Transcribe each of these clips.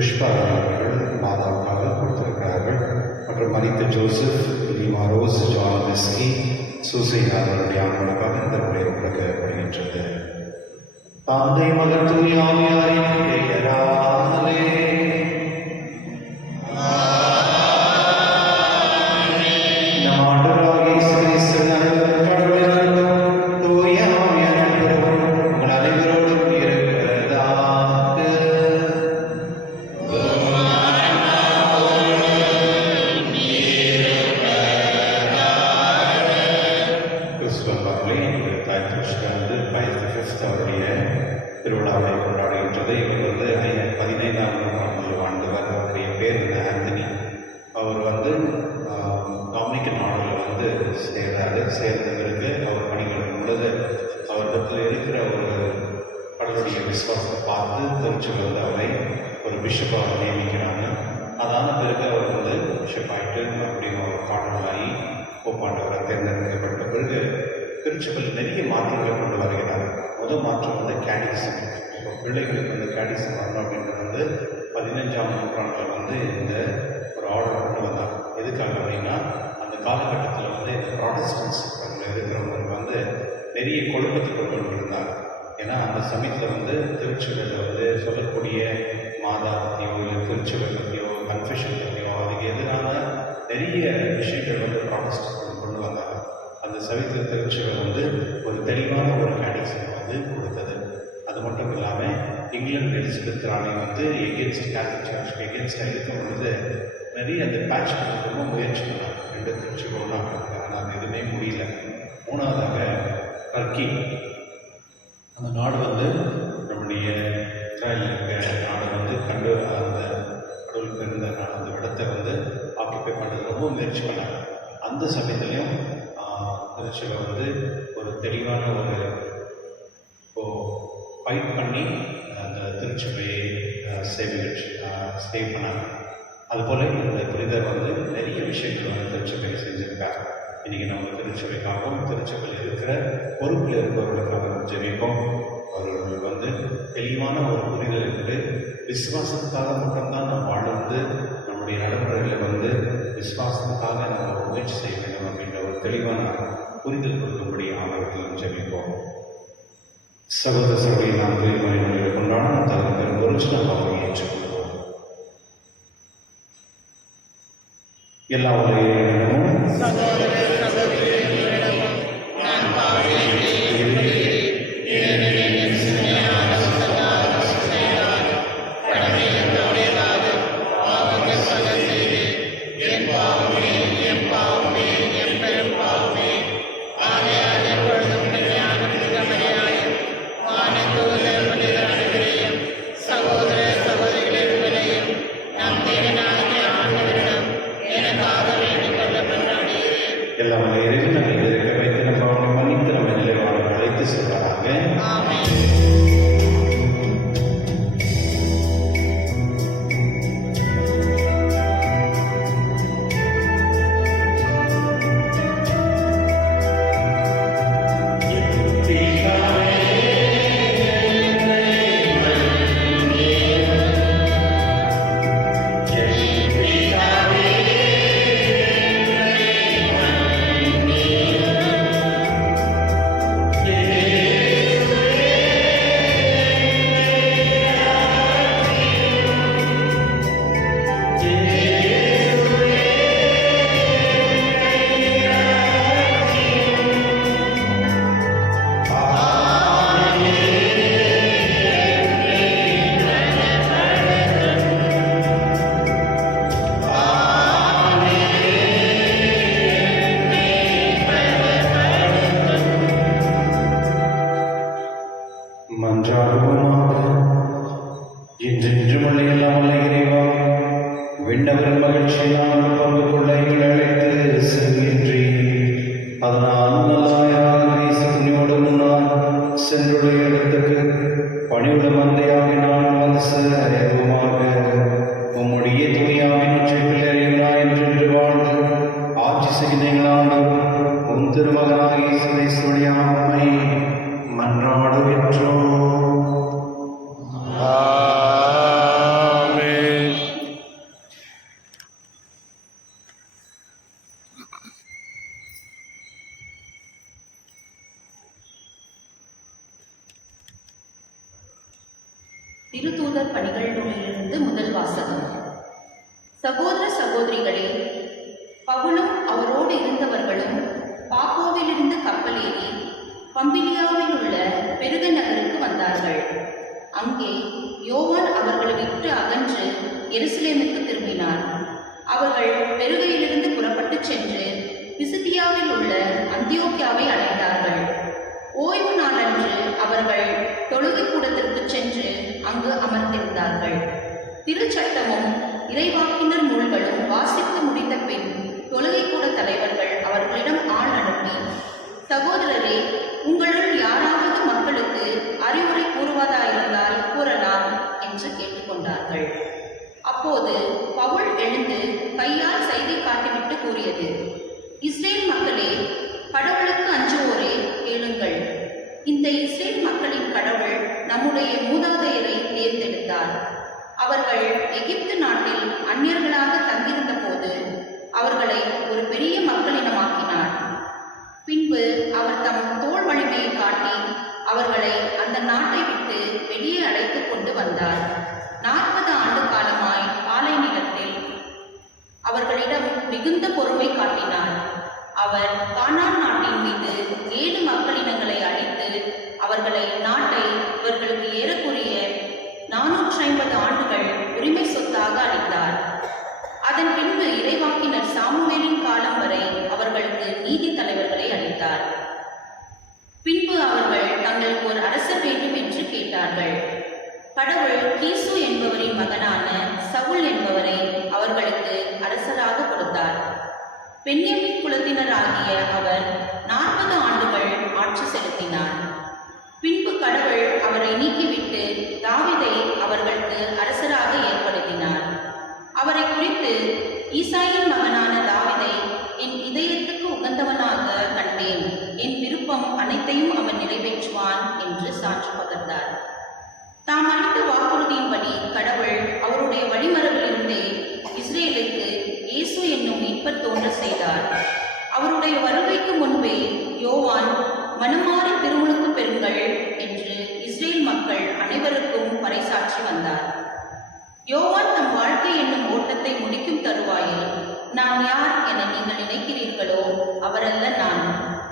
புஷ்பா அவர்கள் மாதாவுக்காக கொடுத்திருக்கிறார்கள். மற்றும் மரித்த Joseph, Leema Rose, John Beschi, Soosaina அவர்களுடைய ஆண்களுக்காக இந்த உரை கொடுக்கப்படுகின்றது. தந்தை மகன் தூய ஆவியாரின் பெயராலே நம் ஆண்டவராகிய இயேசு கிறிஸ்துவின் அன்பும் கடவுளின் அன்பும் தூய ஆவியாரின் அன்பும் உங்கள் அனைவரோடும் இருப்பதாக. கிறிஸ்துவ தாய் கிருஷ்ணன் அவருடைய திருவிழாவை கொண்டாடுகின்றது. இவர் 15ஆம் நூற்றாண்டில் வாழ்ந்தவர். அவருடைய பேர் ஆந்தனி. அவர் டாமினிக்கன் நாடுகளில் சேர்றாரு. சேர்ந்த பிறகு அவர் பணிகள் பொழுது அவரிடத்தில் இருக்கிற ஒரு கடவுளுடைய விசுவாசத்தை பார்த்து திருச்சியில் அவரை ஒரு பிஷப்பாக நியமிக்கிறாங்க. அதான பிறகு அவர் பிஷப் ஆகிட்டு அப்படின்னு ஒரு காரணமாகி போப்பாண்டவரை தேர்ந்தெடுக்கப்பட்ட பிறகு திருச்சியில் நிறைய மாற்றங்களை கொண்டு வருகிறார். முதல் மாற்றம் கேடிசம். இப்போ பிள்ளைகளுக்கு கேடிசம் வரணும் அப்படின்றது 15ஆம் நூற்றாண்டில் இந்த ஒரு ஆர்டர் கொண்டு வந்தார். எதுக்காக அப்படின்னா அந்த காலகட்டத்தில் இந்த ப்ராட்டஸ்டன்ஸ் இருக்கிறவங்க நிறைய குழப்பத்தை கொண்டு வந்துருந்தாங்க. ஏன்னா அந்த சமயத்தில் திருச்சபையில் சொல்லக்கூடிய மாதா பற்றியோ இல்லை திருச்சபை பற்றியோ கன்ஃபெஷன் பற்றியோ அதுக்கு எதிரான நிறைய விஷயங்கள் ப்ராட்டஸ்டன்ஸ் கொண்டு வந்தாங்க. அந்த சமயத்தில் திருச்சபை ஒரு தெளிவான ஒரு கேடிசம் கொடுத்தது. அது மட்டும் இல்லாமல் இங்கிலாந்து எலிசபெத் ராணி எகென்ஸ்ட் கேத்தலிக் சர்ச்சுக்கு எகென்ஸ்டாக இருக்கும் பொழுது நிறைய அந்த பேட்ச் ரொம்ப முயற்சி பண்ணாங்க. 2 திருச்சி ஒன்றாங்க. ஆனால் அது எதுவுமே முடியல. மூணாவதாக டர்க்கி, அந்த நாடு நம்முடைய இஸ்ராயல் இருக்கிற நாடு கண்டு அந்த கடவுளுக்கு இருந்த அந்த இடத்தை ஆக்கியபை பண்ணுறது ரொம்ப முயற்சி பண்ணாங்க. அந்த சமயத்துலேயும் திருச்சியை ஒரு தெளிவான ஒரு ஃபைட் பண்ணி அந்த திருச்சபையை சேவ் பண்ணாங்க. அதுபோல் இந்த புனிதர் நிறைய விஷயங்கள் திருச்சபையை செஞ்சுருக்காங்க. இன்றைக்கி நம்ம திருச்சபைக்காகவும் திருச்சபையில் இருக்கிற பொறுப்பில் இருப்பவர்களுக்காக ஜெபிப்போம். அவர்கள் தெளிவான ஒரு புரிதல் இருந்து விசுவாசத்துக்காக மட்டும்தான் நம்ம வாழ்ந்து நம்முடைய நடைமுறையில் விசுவாசத்துக்காக நம்ம முயற்சி செய்ய வேண்டும் அப்படின்ற ஒரு தெளிவான புரிதல் கொடுக்கும்படி அவர்களுக்கு ஜெபிப்போம். சகோதர சபையை நாம் மணிமொழிகளை கொண்டாட தங்கள் ஒரிஜினல் பாவனை ஏற்றுக்கொள்வோம். எல்லா உலகிலும் விண்ணவரின் மகிழ்ச்சியான பங்கு கொள்ள எங்களை அழைத்து செல்கின்றேன். அதனால் நல்லாயிராக தேசத்தினோடு முன்னால் சென்றுடைய இடத்துக்கு பணிவுள்ள மந்தையாக நான் சேருமாக உம்முடைய தூயாவின் பிள்ளைகளா என்று வாழ்ந்து ஆட்சி செய்தீங்களான உன் திருமகனாக இயேசுடைய அம்மை மன்றாடுகின்றோம். ஆமென். திருத்தூதர் பணிகள் நூலிலிருந்து முதல் வாசகம். சகோதர சகோதரிகளே, பவுலும் அவரோடு இருந்தவர்களும் பாப்போவிலிருந்து கப்பலேறி பம்பிலியாவில் உள்ள பெருக நகருக்கு வந்தார்கள். அங்கே யோவான் அவர்களை விட்டு அகன்று எருசலேமுக்கு திரும்பினார். அவர்கள் பெருகையிலிருந்து புறப்பட்டு சென்று பிசிதியாவில் உள்ள அந்தியோக்கியாவை அடைந்தார்கள். ஓய்வு நாளன்று அவர்கள் தொழுகை கூடத்திற்கு சென்று அங்கு அமர்ந்திருந்தார்கள். திருச்சட்டமும் இறைவாக்கினர் நூல்களும் வாசித்து முடிந்த பின் தொழுகை கூட தலைவர்கள் அவர்களிடம் ஆள் அனுப்பி, சகோதரரே, உங்களுள் யாராவது மக்களுக்கு அறிவுரை கூறுவதாயிருந்தால் கூறலாம் என்று கேட்டுக்கொண்டார்கள். அப்போது பவுல் எழுந்து கையால் செய்தி காட்டிவிட்டு கூறியது, இஸ்ரேல் மக்களே, கடவுளுக்கு அஞ்சுவோரே, கேளுங்கள். இந்த இஸ்ரேல் மக்களின் கடவுள் நம்முடைய மூதாதையரை தேர்ந்தெடுத்தார். அவர்கள் எகிப்து நாட்டில் அந்நியர்களாக தங்கியிருந்த போது அவர்களை ஒரு பெரிய மக்களினமாக்கினார். பின்பு அவர் தம் தோள் வலிமையை காட்டி அவர்களை அந்த நாட்டை விட்டு வெளியே அழைத்து கொண்டு வந்தார். 40 ஆண்டு காலமாய் பாலை நிலத்தில் அவர்களிடம் மிகுந்த பொறுமை காட்டினார். அவர் கானான் நாட்டின் மீது 7 மக்களினங்களை அழித்து அவர்களை நாட்டை இவர்களுக்கு ஏறக்குறைய 450 ஆண்டுகள் உரிமை சொத்தாக அளித்தார். அதன் பின்பு இறைவாக்கினர் சாமுவேலின் காலம் வரை அவர்களுக்கு நீதி தலைவர்களை அளித்தார். பின்பு அவர்கள் தங்களுக்கு ஒரு அரசர் வேண்டும் என்று கேட்டார்கள். கடவுள் கீசு என்பவரின் மகனான சவுல் என்பவரை அவர்களுக்கு அரசராக கொடுத்தார். பென்யமீன் குலத்தினராகிய அவர் 40 ஆண்டுகள் ஆட்சி செலுத்தினார். பின்பு கடவுள் அவரை நீக்கிவிட்டு தாவீதை அவர்களுக்கு அரசராக ஏற்படுத்தினார். அவரை குறித்து, ஈசாயின் மகனான தாவீதை என் இதயத்துக்கு உகந்தவனாக கண்டேன், என் விருப்பம் அனைத்தையும் அவன் நிறைவேற்றுவான் என்று சான்று பகர்ந்தார். தாம் அளித்த வாக்குறுதியின்படி கடவுள் அவருடைய வழிமரபிலிருந்தே இஸ்ரேலுக்கு இயேசு என்னும் மீட்பர் தோன்ற செய்தார். அவருடைய வருகைக்கு முன்பே யோவான் மனமாறி திருமுழுக்கு பெறுங்கள் என்று இஸ்ரேல் மக்கள் அனைவருக்கும் பறைசாற்றி வந்தார். யோவான் தம் வாழ்க்கை என்னும் ஓட்டத்தை முடிக்கும் தருவாயில், நான் யார் என நீங்கள் நினைக்கிறீர்களோ அவரல்ல நான்,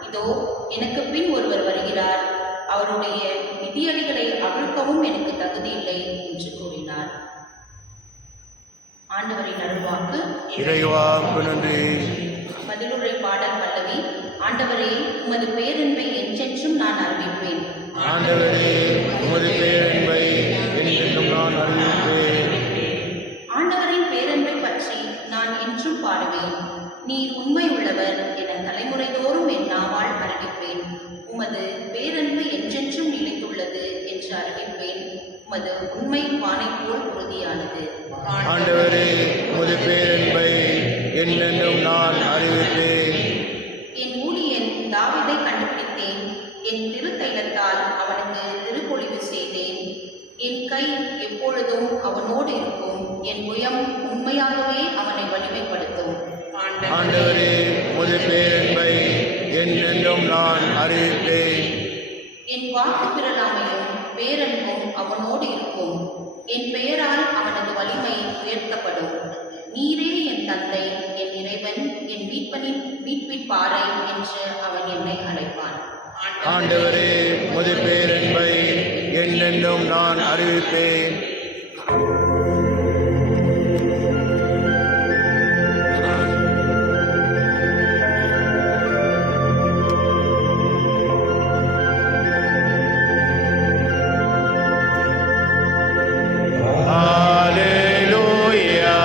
இதோ எனக்கு பின் ஒருவர் வருகிறார், அவருடைய மிதியடிகளை அவிழ்க்கவும் எனக்கு தகுதி இல்லை என்று கூறினார். ஆண்டவரின் அருள்வாக்கு. இறைவாக்கு நன்றி. பதிலுரை பாடல் பல்லவி. ஆண்டவரே, உமது பேரன்பை என்றென்றும் நான் அறிவிப்பேன். ஆண்டவரே, உமது பேரன்பை என்றென்றும் நான் அறிவிப்பேன். ஆண்டவரின் பேரன்பை பற்றி நான் என்றும் பாடுவேன். நீர் உண்மை உள்ளவர் என தலைமுறை தோறும் என் நாவால் அறிவிப்பேன். உமது பேரன்பு என்றென்றும் நிலைத்துள்ளது என்று அறிவிப்பேன். உமது உண்மை வானை போல் உறுதியானது. ஆண்டவரே, உமது பேரன்பை என்றென்றும் நான் அறிவிப்பேன். என் ஊழியன் தாவீதை கண்டுபிடித்தேன். என் திருத்தைலத்தால் அவனுக்கு திருப்பொழிவு செய்தேன். என் கை எப்பொழுதும் அவனோடு இருக்கும். என் புயம் உண்மையாகவே அவனை வலிமைப்படுத்தும். ஆண்டவரே, உமது பேரன்பை என்றென்றும் நான் அறிவிப்பேன். என் வாக்கு பிறலாமையும் பேரன்பும் அவனோடு இருக்கும். என் பெயரால் அவனது வலிமை உயர்த்தப்படும். நீரே என் தந்தை, என் இறைவன், என் மீட்பின் பாறை என்று அவன் என்னை அழைப்பான். ஆண்டவரே, உமது பேரன்பை என்றென்றும் நான் அறிவிப்பேன். Alleluia.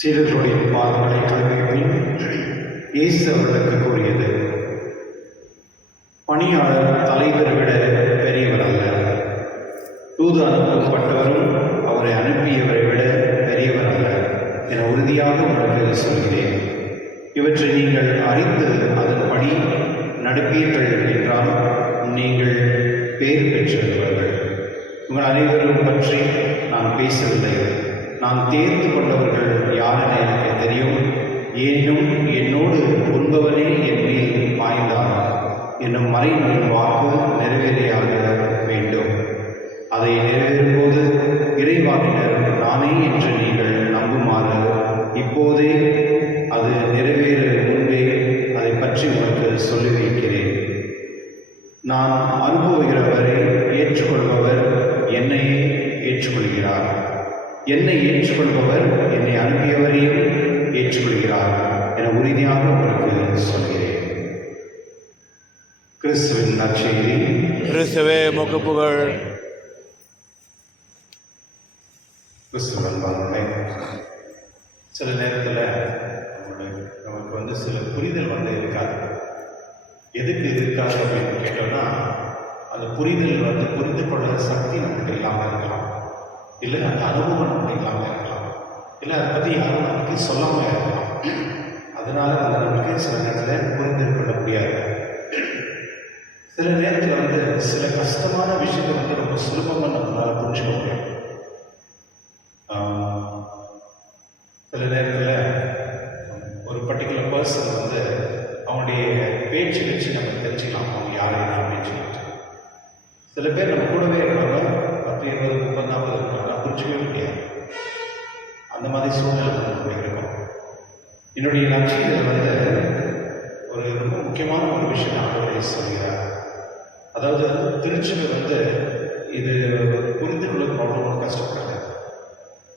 சீடர்களுடைய பாதங்களை கழுவிய பின் இயேசு அவர்களுக்கு கூறியது, பணியாளர் தலைவரை விட பெரியவர் அல்ல, தூது அனுப்பப்பட்டவரும் அவரை அனுப்பியவரை விட பெரியவர் அல்ல என உறுதியாக உங்களுக்கு சொல்கிறேன். இவற்றை நீங்கள் அறிந்து அதன்படி நடப்பீர்கள் என்றால் நீங்கள் பேர் பெற்றவர்கள். உங்கள் அனைவரும் பற்றி நான் பேசவில்லை. நான் தேர்ந்து கொண்டவர்கள் யார் என எனக்கு தெரியும். ஏனும் என்னோடு உண்பவனே என் மேல் பாய்ந்தான் என்னும் மறைநூல் வாக்கு நிறைவேறியாக வேண்டும். அதை நிறைவேறும்போது இறைவாக்கினர் நானே என்று நீங்கள் நம்புமாறு இப்போதே அது நிறைவேறும் முன்பே அதை பற்றி உங்களுக்கு சொல்லி வைக்கிறேன். நான் அனுபவிக்கிறவரை ஏற்றுக்கொள்பவர் என்னையே ஏற்றுக்கொள்கிறார். என்னை ஏற்றுக்கொள்பவர் என்னை அனுப்பியவரையும் ஏற்றுக்கொள்கிறார் என உறுதியாக உங்களுக்கு சொல்கிறேன். கிறிஸ்துவின் நற்செய்தி. கிறிஸ்துவே உமக்கு புகழ். கிறிஸ்துவன் வாழ்க்கை. சில நேரத்தில் நமக்கு சில புரிதல் இருக்காது. எதுக்கு இருக்காது அப்படின்னு கேட்டோம்னா, அந்த புரிதல் புரிந்து கொள்ள சக்தி நமக்கு இல்லாமல் இருக்கலாம், இல்லை அந்த அனுபவம் நமக்கு இல்லாமல் இருக்கலாம், இல்லை அதை பற்றி யாரும் நமக்கு சொல்லாமல் இருக்கலாம். அதனால நமக்கு சில நேரத்தில் புரிந்து கொள்ள முடியாது. சில நேரத்தில் சில கஷ்டமான விஷயத்தை ரொம்ப சுலபமாக நம்மளால் புரிஞ்சுக்க முடியும். சில நேரத்தில் ஒரு பர்டிகுலர் பர்சன் அவங்களுடைய பேச்சு வச்சு நம்ம தெரிஞ்சுக்கலாம் அவங்க யார் என்ன அப்படின்னு சொல்லிட்டு. சில பேர் நம்ம கூடவே இருப்பாங்க, 10, 20, 30, 40 இருக்காங்க, புரிஞ்சுக்கவே முடியாது. அந்த மாதிரி சூழ்நிலை நம்ம இருக்கும். என்னுடைய நற்செய்தியில் ஒரு ரொம்ப முக்கியமான ஒரு விஷயம் ஆண்டவரே சொல்கிறார். அதாவது திருச்சியில் இது புரிந்து கொள்ள ரொம்ப கஷ்டப்படல,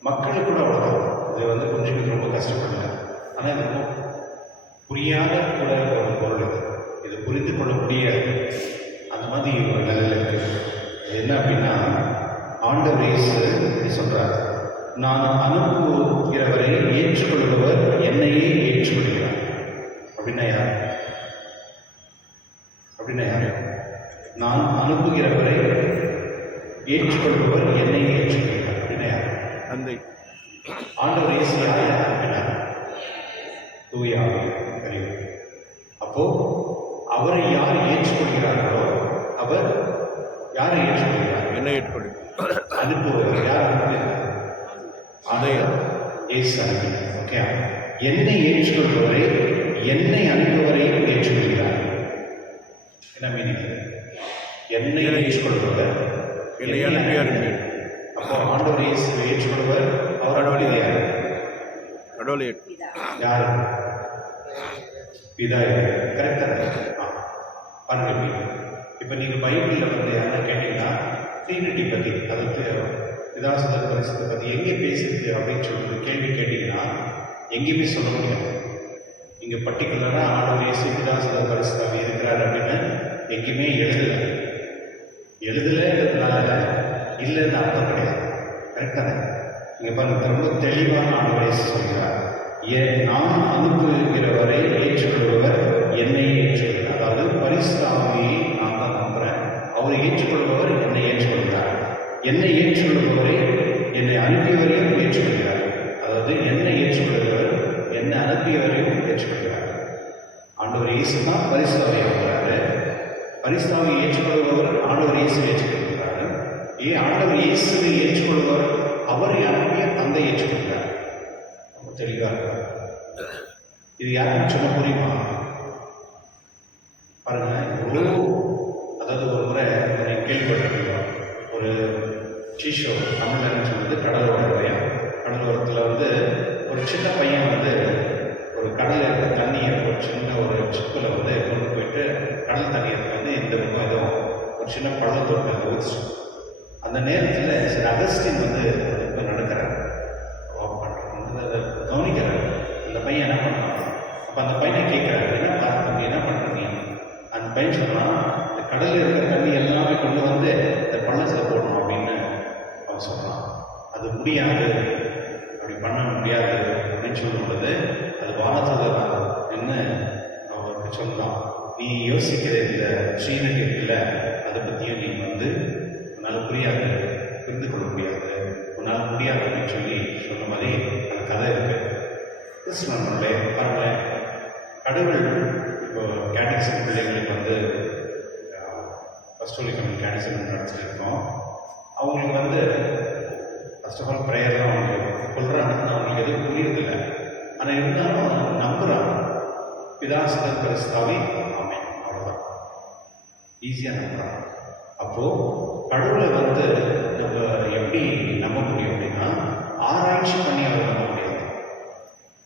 மக்களுக்கு கூட அவ்வளோதான் இது புரிஞ்சுக்கிறது ரொம்ப கஷ்டப்படல. ஆனால் இது ரொம்ப புரியாத கூட ஒரு பொருள். இது புரிந்து கொள்ளக்கூடிய அந்த மாதிரி ஒரு நிலையில் இருக்குது. என்ன அப்படின்னா, ஆண்டவர் இயேசு சொல்கிறார், நான் அனுப்புகிறவரை ஏற்றுக்கொள்கிறவர் என்னையே ஏற்றுக்கொள்கிறார். அப்படின்னா யார்? நான் அனுப்புகிறவரை ஏற்றுக்கொள்பவர் என்னையே ஏற்றுக்கொள்கிறார். அப்படின்னா யார்? தந்தை. ஆண்டவர் இயேசு யாரை அனுப்பினார்? தூய ஆவி. அப்போ அவரை யார் ஏற்றுக்கொள்கிறார்களோ அவர் யாரை ஏற்றுக்கொள்கிறார்? என்னை ஏற்றுக்கொள்கிறார். அனுப்புவர் யார்? அனுப்புகிறார் ஆண்டவர் இயேசு அனுப்பினார். ஓகே, என்னை ஏற்றுக்கொள்பவரை என்னை அனுப்புவரையும் ஏற்றுக்கொள்கிறார். என்ன மீனிங்? என்னை ஏற்றுக்கொள்பவர் என்னை அனுப்பி. அப்போ ஆண்டவர் இயேசு ஏற்றுக்கொள்வர் அவரோட யார்? கடவுளை யார்? பிதா. கரெக்டாக பாருங்க. இப்போ நீங்கள் பைபிளில் யாரும் கேட்டீங்கன்னா ட்ரினிட்டி பற்றி, அதாவது பிதாசுதன் பரிசுத்தை பற்றி எங்கே பேசுறது அப்படின்னு சொல்லிட்டு கேள்வி கேட்டிங்கன்னா எங்கேயுமே சொல்ல முடியாது. இங்கே பர்டிகுலராக ஆண்டவர் இயேசு பிதாசுதன் பரிசுத்தாவே இருக்கிறார் அப்படின்னு எங்கேயுமே எழுதலைன்றதுனால இல்லைன்னு அர்த்தம் கிடையாது. கரெக்டாக இங்கே பாருங்க, ரொம்ப தெளிவான ஆண்டவர் இயேசு சொல்கிறார், நான் அனுப்புகிறவரை ஏற்றுக்கொள்பவர் என்னை ஏற்றுக்கொள்கிறார். அதாவது பரிசுத்த ஆவியை நான் தான் நம்புகிறேன், அவரை ஏற்றுக்கொள்பவர் என்னை ஏற்றுக்கொள்கிறார். என்னை ஏற்றுக்கொள்பவரை என்னை அனுப்பியவரையும் ஏற்றுக்கொள்கிறார். அதாவது என்னை ஏற்றுக்கொள்கிறவர் என்னை அனுப்பியவரையும் ஏற்றுக்கொள்கிறார். ஆண்டவர் இயேசு தான் பரிசுத்த ஆவியை நம்புகிறாரு. பரிசுத்த ஆவியை ஏற்றுக்கொள்பவர் ஆண்டவர் இயேசு ஏற்றுக்கொள்கிறாரு. ஆண்டவர் இயேசுவை ஏற்றுக்கொள்பவர் அவரை அனுப்பிய தந்தை ஏற்றுக்கொள்கிறார். ரொம்ப தெளிவாக இருக்கிறார். இது யாருன்னு சொல்ல முடியுமா? பாருங்க, அதாவது ஒரு முறை கேள்விப்பட்டிருக்கோம். ஒரு சீஷோ தமிழ்னு சொல்றது கடலோரம். கடலோரத்தில் ஒரு சின்ன பையன் ஒரு கடலில் இருக்க தண்ணியை ஒரு சின்ன ஒரு சிப்பில் கொண்டு போயிட்டு கடல் தண்ணியை இந்த பக்கம் ஏதோ ஒரு சின்ன பள்ளத்தோட்டத்தில் ஊதிச்சு. அந்த நேரத்தில் சில அகஸ்டின் இப்போ நடக்கிறார், கவனிக்கிறார். அந்த பையன் என்ன பண்ணுறான்? அப்போ அந்த பையனை கேட்குறாரு, என்ன பார்த்து என்ன பண்ணுறீங்க? அந்த பையன் சொல்கிறான், இந்த கடலில் இருக்கிற தண்ணி எல்லாமே கொண்டு இந்த பள்ளத்தில் போடணும் அப்படின்னு அவன் சொல்கிறான். அது முடியாது, அப்படி பண்ண முடியாது அப்படின்னு சொல்லும் பொழுது அது வானத்தில் என்ன அவருக்கு சொல்லலாம், நீ யோசிக்கிற இந்த ட்ரீனரி இருக்குல்ல, அதை பற்றியும் நீ உன்னால் புரியாது, புரிந்து கொள்ள முடியாது, உன்னால் முடியாது அப்படின்னு சொன்ன மாதிரி அந்த கதை இருக்கு. கிறிஸ்துவனுடைய பாருங்களேன், கடவுள் இப்போ கேட்டிசம் பிள்ளைங்களுக்கு கஸ்டோலிக் கேட்டிசம் நடத்திருக்கோம். அவங்களுக்கு ஃபர்ஸ்ட் ஆஃப் ஆல் ப்ரேயர்லாம் அவங்க சொல்கிறாங்க, அவங்களுக்கு எதுவும் புரியுறதில்லை. ஆனால் இருந்தாலும் நம்புகிறாங்க. பிதா சுதன் பரிசுத்தாவி ஆமென், அவ்வளோதான், ஈஸியாக நம்புகிறாங்க. அப்போது கடவுளை நம்ம எப்படி நம்ப முடியும் அப்படின்னா, ஆராய்ச்சி பண்ணி அவரை நம்ப முடியாது,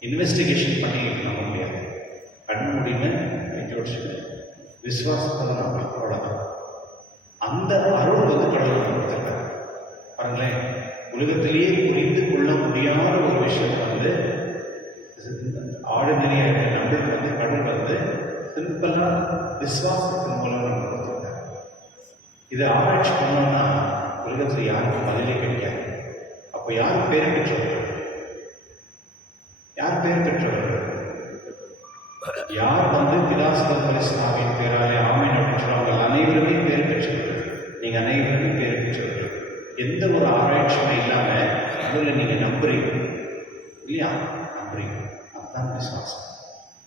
இன்வெஸ்டிகேஷன் பண்ணி நம்ப முடியாது. கண் முடின்னு விசுவாசத்தை நம்ப, அவ்வளோதான். அந்த அருள் கடவுள் கொடுத்துருக்காரு. பாருங்களேன், உலகத்திலேயே புரிந்து கொள்ள முடியாத ஒரு விஷயத்தை ஆர்டினரியாக இருக்க நம்மளுக்கு கடவுள் சிம்பிளாக விசுவாசத்தின் மூலம் நம்ம கொடுத்துருக்காரு. இதை ஆராய்ச்சி பண்ணோம்னா உலகத்தில் யாருக்கும் பதிலே கிடைக்காது. அப்போ யார் பேர் பெற்றவர்கள்? யார் பேர் பெற்றவர்கள்? யார் பிதாசுதன் பரிசுத்தாவின் பேராலே ஆமென் அப்படின்னு சொல்லுவாங்க, அனைவருமே பேர் பெற்றவர்கள். நீங்கள் அனைவருமே பேர் பெற்றவர்கள். எந்த ஒரு ஆராய்ச்சியுமே இல்லாமல் அதில் நீங்கள் நம்புறீங்க இல்லையா? நம்புறீங்க, அதுதான் விசுவாசம்.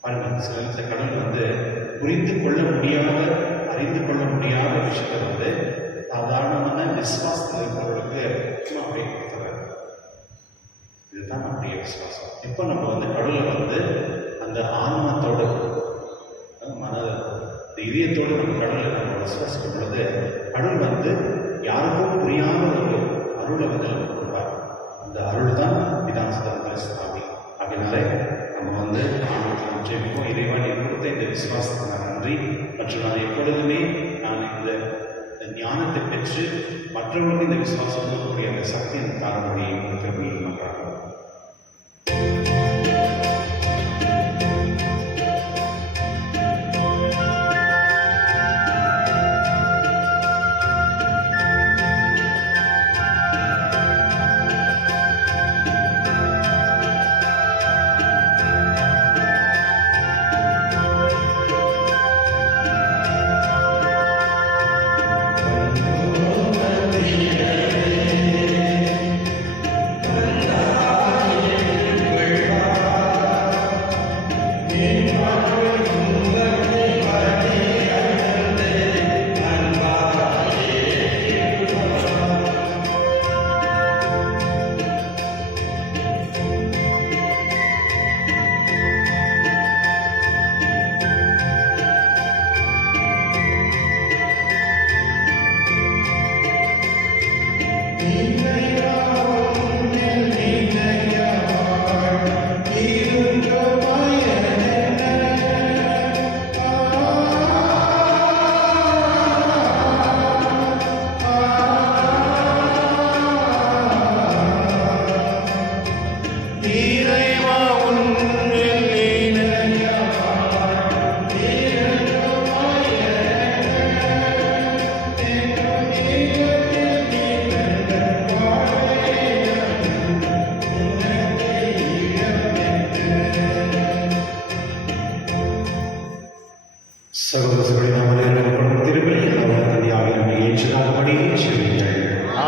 பாருங்கள், சில கடவுள் புரிந்து கொள்ள முடியாத, அறிந்து கொள்ள முடியாத விஷயத்தை சாதாரணமான விசுவாசத்தில் இருக்கிறவர்களுக்கு சும்மா அப்படியே கொடுத்துறாரு. இதுதான் நம்முடைய விசுவாசம். இப்போ நம்ம கடவுளை அந்த ஆன்மத்தோடு, மன இதயத்தோடு நம்ம கடவுளை நம்ம விசுவாசிக்கும் பொழுது கடவுள் யாருக்கும் புரியாத ஒரு அருளை நமக்கு கொடுப்பார். அந்த அருள் தான் பிதாசுதன் பரிசுத்தாவி. அதனால நம்ம ஆண்டவரிடம் ஜெபிப்போம். இறைவா, நீ கொடுத்த இந்த விசுவாசத்துக்கு நான் நன்றி. மற்றும் நான் எப்பொழுதுமே இந்த ஞானத்தை பெற்று மற்றவர்களுக்கு இந்த விசுவாசம் கொடுக்கக்கூடிய அந்த சக்தியின் தாரமொழியை உங்களுக்கு நன்றாக.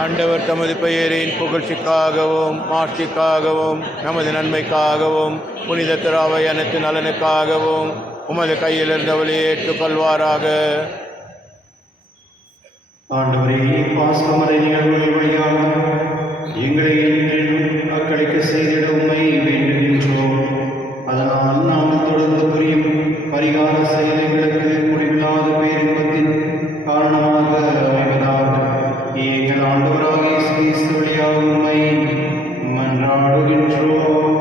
ஆண்டவர் தமது பெயரின் புகழ்ச்சிக்காகவும் மாட்சிக்காகவும் நமது நன்மைக்காகவும் புனித திராவை அனைத்து நலனுக்காகவும் உமது கையில் இருந்தவளை ஏற்றுக்கொள்வாராக. ஆண்டவரே, பாசமறை நிகழ்வுகள் வழியாக எங்களை அக்களிக்க செய்திட உம்மை வேண்டுகின்றோம். அதனால் நாம் தொடர்ந்து புரியும் பரிகார செயல்களுக்கு முடிவில்லாத பேரின்பத்தின் காரணமாக அமைவதாக எங்கள் ஆண்டவராக இயேசு கிறிஸ்து வழியாக உம்மை மன்றாடுகின்றோம்.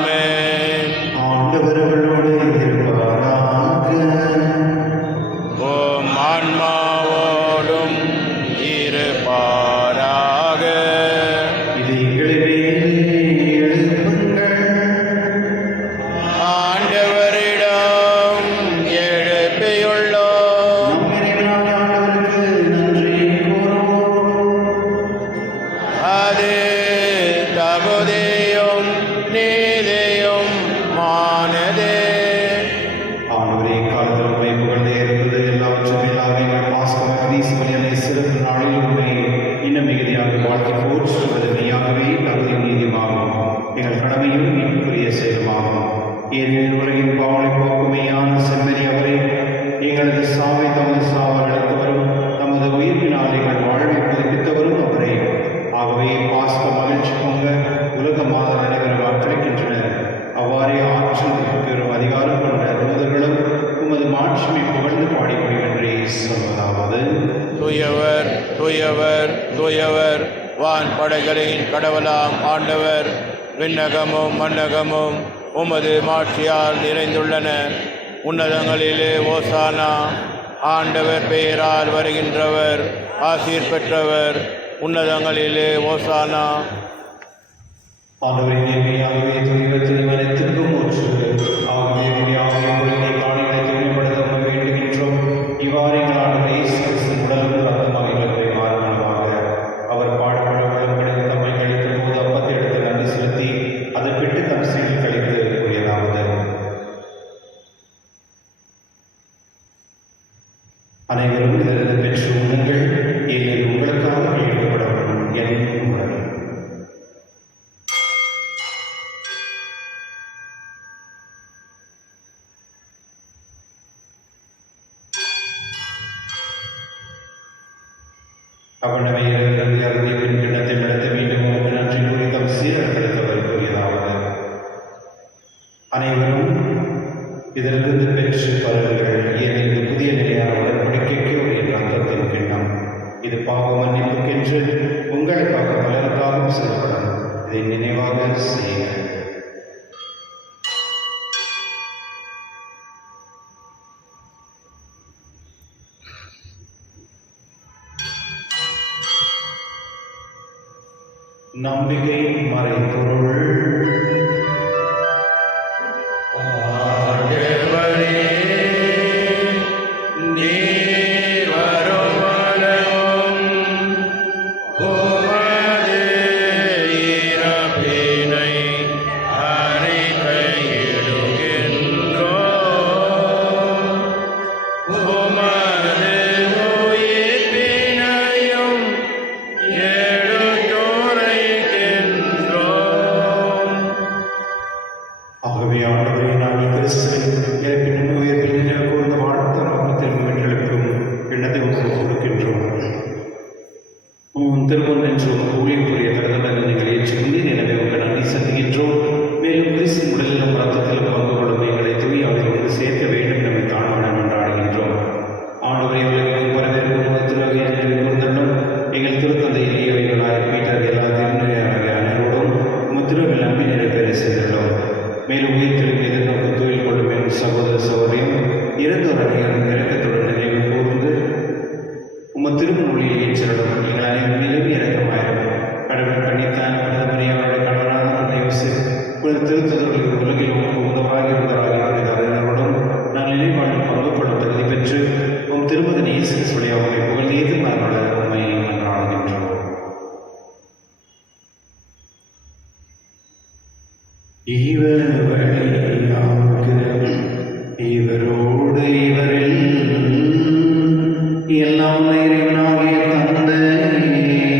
ஆமென். ஆண்டவர்களோடு இருப்பாராக. ஓம் ஆன்மாவோடும் இருப்பாராக. நாளில் உண்மை இன்னும் மிகுதியாக வாழ்க்கை போற்றுவது மெய்யாகவே தகுதி நீதிமாகும். எங்கள் கடமையும் மீட்புக்குரிய செயலுமாகும். ஏனெனில் உலகின் பாவனை போக்குமையான செம்மறி அவரே, எங்களது சாவை தமது சாவால் அழைத்தவரும் தமது உயிர்ப்பினால் எங்கள் வாழ்வை புதுப்பித்தவரும் அவரே. ஆகவே பாஸ்க மகிழ்ச்சி பொங்க உலக மாதர் அனைவரும் வாக்களிக்கின்றனர். அவ்வாறே ஆற்றல் பெறும் அதிகாரம் கொண்ட தூதர்களும் உமது மாட்சிமை புகழ்ந்து பாடிக்கொள்கின்றே சொல்வதாவது: தூயவர் தூயவர் தூயவர், வான் படைகளின் கடவுளாம் ஆண்டவர். விண்ணகமும் மண்ணகமும் உமது மாட்சியால் நிறைந்துள்ளன. உன்னதங்களிலே ஓசானா. ஆண்டவர் பெயரால் வருகின்றவர் ஆசீர் பெற்றவர். உன்னதங்களிலே ஓசானா. ஆண்டவரின் நேர்மையாகவே தூய்வர் திருமணத்திற்கும் ஊற்று. ஆகவே முடியாகவே ஒழுங்கை காணிகளை தூய்மைப்படுத்த வேண்டுகின்றோம். இவ்வாறு எங்கள் ஆண்டவர் இயேசு கிறிஸ்துவின் உடலும் ரத்தமாக எங்களுக்கு மாறுவனவாக. அவர் பாடுபடுவதும் கிடைத்து தம்மை கழித்த போது அப்பத்தை எடுத்து நன்றி செலுத்தி அதை பெற்று தம் சீரில் கழித்து கூறியதாவது: அனைவரும் இதிலிருந்து பெற்று உண்ணுங்கள், ஏனெனில் உங்களுக்காக கையெழுப்பப்படும் என் உடல். அவனவை இருந்து அருந்தி பின் கிண்ணத்தை நடத்த மீண்டும் உமக்கு நன்றி கூறி தம் சீரர்களுக்கு கூறியதாவது: அனைவரும் இதிலிருந்து பெற்று பருங்கள், ஏனெனில் இது புதிய நிலையான உடன்படிக்கைக்கு ஒரு ரத்தத்தின் கிண்ணம். இது பாவ மன்னிப்புக்கென்று உங்களுக்காக பலருக்காகவும் செல்லப்படும். இதை நினைவாக செய்ய. நம்பிக்கை மறைபொருள். ஆகவே ஆண்டவரே, நாங்கள் கிறிஸ்துவின் இறப்பின் உயிர்ப்பில் நினைவு கூர்ந்த வாழ்த்த நோக்கத்தில் மீட்டெழுப்பும் எண்ணத்தை உங்களுக்கு கொடுக்கின்றோம். உன் திருமணம் என்று ஊழியம் புரிய தரதுடன் நீங்கள் ஏற்றுக்கொண்டீர். எனவே உங்கள் நன்றி செலுத்துகின்றோம். மேலும் கிறிஸ்துவின் உடலிலும் ரத்தத்திலும் பங்கு கொள்ளும் எங்களை தூய் அவர்கள் கொண்டு சேர்க்க வேண்டும் நம்மை தாழ்வான கொண்டாடுகின்றோம். ஆண்டவரை உலகிலும் வரவேற்கும் திருவகையை கூர்ந்தள்ளும் எங்கள் திருத்தந்தை இளையவைகளாய பீட்டர் எல்லா திருநிலையாகிய அனைவரோடும் முத்திரவில் நம்பி நிறைவேற செய்துள்ளோம். மேலும் உயிர்த்தெழும் எதிர்நோக்கு தொழில் கொள்ளும் என் சகோதர சகோதரியும் இறந்தோர் அனைவரும் இறக்கத்துடன் நினைவு கூர்ந்து உமது திருமொழியில் ஏற்றிடும். எங்கள் அனைவரும் நிலவி இறக்கமாயிரும். கடவுள் கண்ணித்தான் பிரதமரியாவுடைய கடவுளான தந்தை திருத்தவர்கள் உலகில் உதவாக இருந்தவராக அறிஞரோடும் நான் நினைவாழ்வில் பங்கு கொள்ளும் தகுதி பெற்று உம் திருமகன் இயேசு கிறிஸ்துவின் அவரை புகழ் ஏது மரண உண்மையை நன்றாடுகின்றோம். இவர் வழியாக இவரோடு இவரில் எல்லாம் இறைவனாகிய தந்தையே,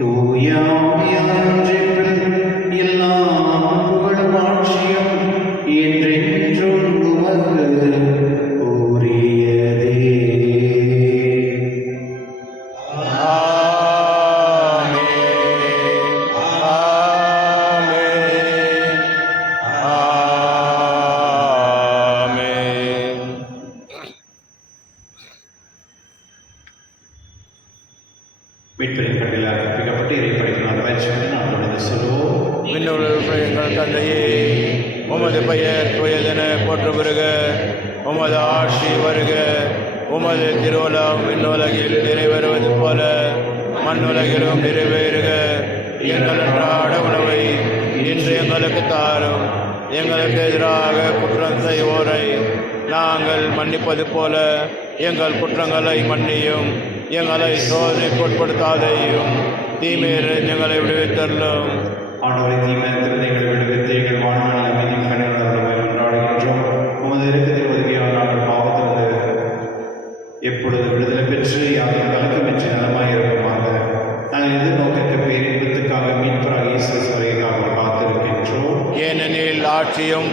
தூயாவியானவற்றில் எல்லா புகழும் ஆட்சியும் என்றென்றும் உமக்கு உரியதே. மீட்பரின் கட்டிலாக கற்பிக்கப்பட்டு இறைப்படையினால் பயிற்சி நாம் தொடர்ந்து சொல்லுவோம். எங்கள் தந்தையே, உமது பெயர் தூயதென போற்று வருக. உமது ஆட்சி வருக. உமது திருவுளம் விண்ணுலகில் நிறைவேறுவது போல மண்ணுலகிலும் நிறைவேறுக. எங்கள் அன்றாட உணவை இன்று எங்களுக்கு தாரும். எங்களுக்கு எதிராக குற்றம் செய்வோரை நாங்கள் மன்னிப்பது போல எங்கள் குற்றங்களை மன்னியும். எங்களை சோதனைக்கு உட்படுத்தாதையும் தீமையிலிருந்து எங்களை விடுவித்தள்ளும். ஆண்டவரை தீமையிலிருந்து எங்களை விடுவித்து எங்கள் வாழ்நாள் அமைதி கண்ணீரோடு கொண்டாடுகின்றோம். உமது இறக்கத்தில் ஒதுக்கியால் நாங்கள் பாவத்திலிருந்து எப்பொழுது விடுதலை பெற்று யாரும் கலக்கமின்றி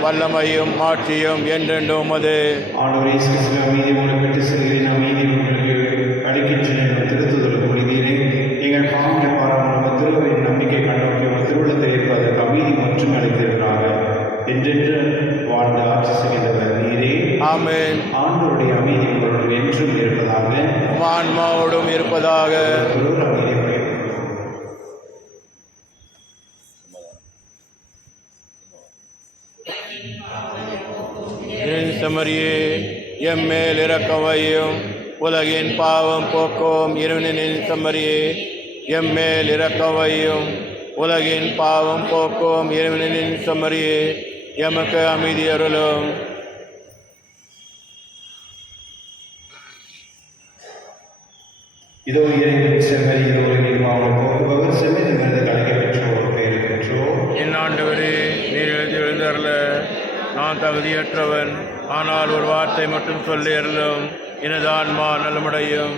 வல்லமையும் ஆட்சியும் என்றென்றும் உமது. ஆண்டவரே இயேசு கிறிஸ்துவின் அமைதி உங்களுக்கு விட்டு செல்கிறேன், அமைதி உங்களுக்கு அளிக்கின்றேன் என்று திருத்துதலுக்கு மொழிகிறேன். எங்கள் காமிய பாராமல் திருவரின் நம்பிக்கை கண்டோக்கி ஒரு திருவுள்ளத்தை இருப்பதற்கு அமைதி மற்றும் அளித்திருக்கிறாங்க என்றென்று வாழ்ந்து ஆட்சி செய்கின்றவர் நீரே. ஆமென். ஆண்டவருடைய அமைதி உங்களுடன் என்றும் இருப்பதாக. உம் ஆன்மாவோடும் இருப்பதாக. ஒரு அமைதியை பகிர்ந்து செமரியே எம்மேல் இரக்கவையும் உலகின் பாவம் போக்கும் இருவனின் செம்மறியே எம்மேல் இரக்கவையும் உலகின் பாவம் போக்கும் இருவனின் செம்மறியே எமக்கு அமைதி அருளும். இதோ இறைவன் செம்மறி, இதோ உலகின் பாவம் போக்குபவர் செம்மறி என்பது கலைக்க பெற்ற ஒரு பெயரை பெற்றோர். என் ஆண்டவரே, நீர் எழுந்தருள நான் தகுதியற்றவன், ஆனால் ஒரு வார்த்தை மட்டும் சொல்லி அருளும், எனது ஆன்மா நலமடையும்.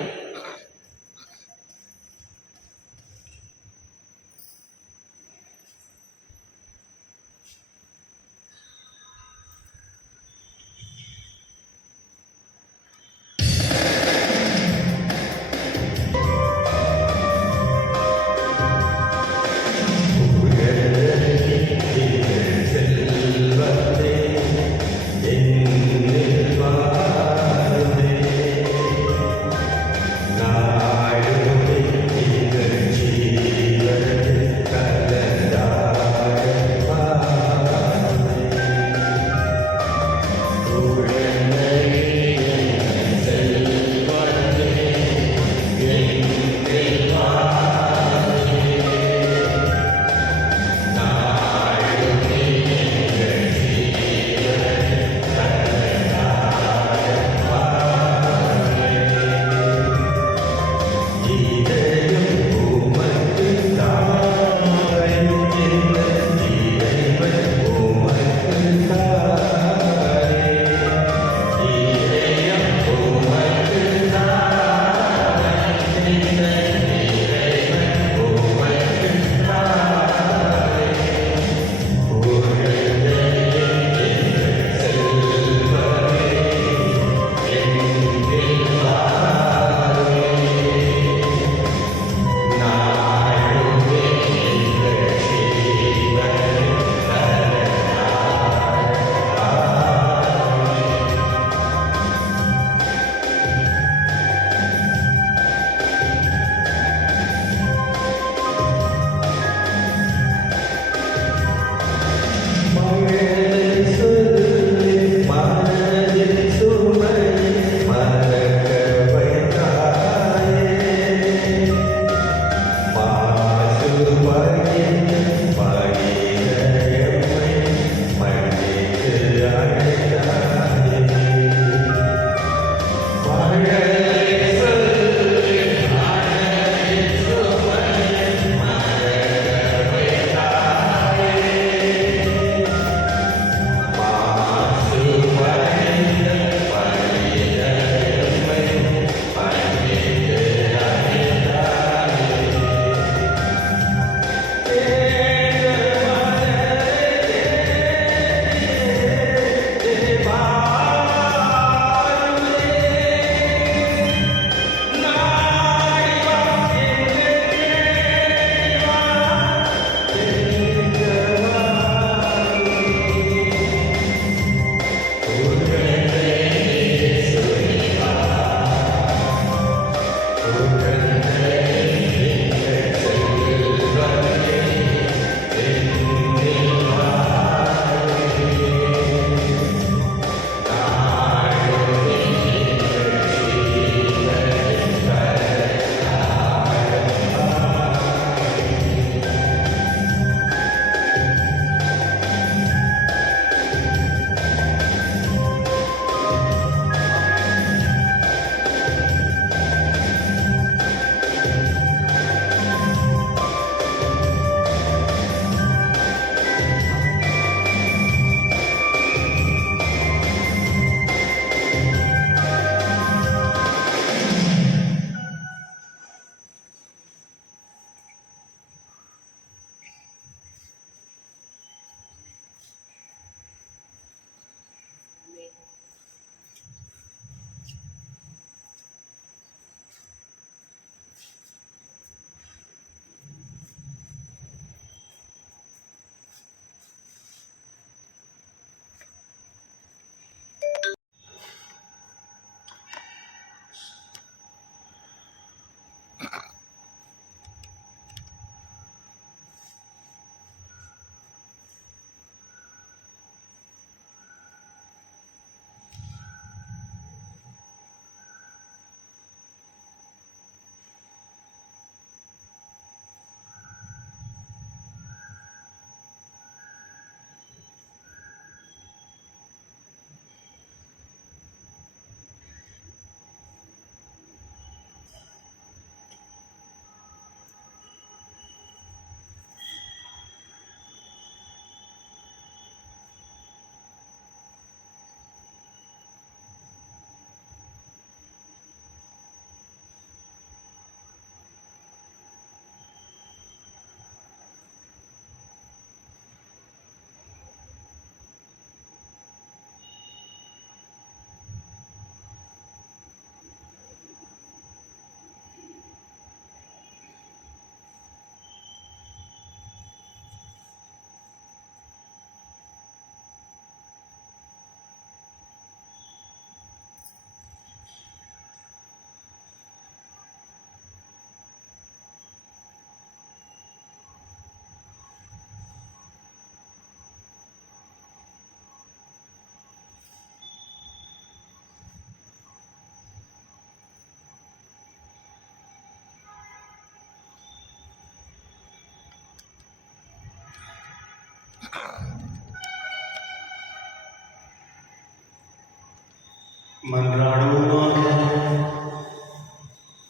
மன்றாடுவோமாக.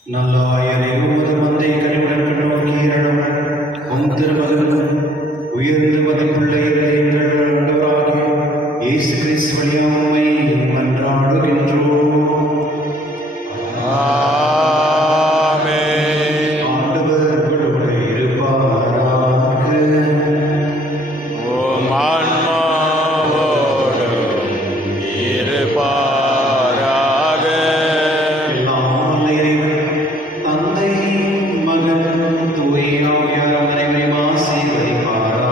நல்லாயனை உமது மந்தை கனிவுடன் கண்ணோக்கியருளும். உம் திருமகன் உயர்ந்து மதிப்புள்ள எங்கள் ஆண்டவராகிய இயேசு கிறிஸ்து வழியாக உம்மை மன்றாடுகின்றோம். ஆமென். ஆண்டவர் உங்களோடு இருப்பாராக. உம் ஆன்மாவோடும் இருப்பாராக. எல்லாம் வல்ல இறைவன், தந்தை, மகன், தூய ஆவியார் அனைவரையும் ஆசீர்வதிப்பாராக.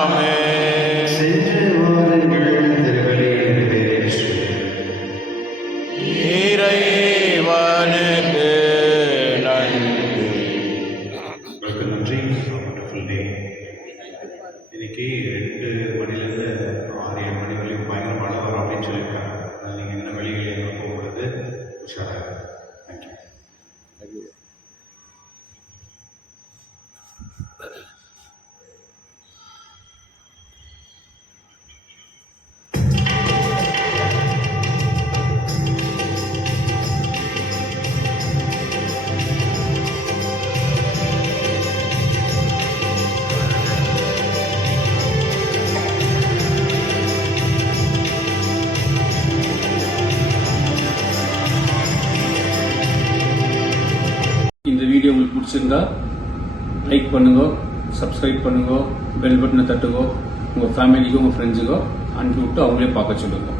ஆமென். சென்று வாருங்கள், திருப்பலியை நிறைவேற்று. இறைவனுக்கு நன்றி. உங்களுக்கு நன்றி. வண்டர்ஃபுல் டே. இன்னைக்கு 2 மணிலேருந்து 6-7 மணி வரையும் பயங்கர மழை வரும் அப்படின்னு சொல்லியிருக்காங்க. அதனால் நீங்கள் என்ன வெளியில் எங்கே போகிறது உஷாராக. தேங்க்யூ. இந்த வீடியோ உங்களுக்கு பிடிச்சிருந்தா லைக் பண்ணுங்க, சப்ஸ்கிரைப் பண்ணுங்க, பெல் பட்டனை தட்டுங்க, உங்கள் ஃபேமிலிக்கோ உங்கள் ஃப்ரெண்ட்ஸுக்கோ அனுப்பி விட்டு அவங்களே பார்க்க சொல்லுங்கள்.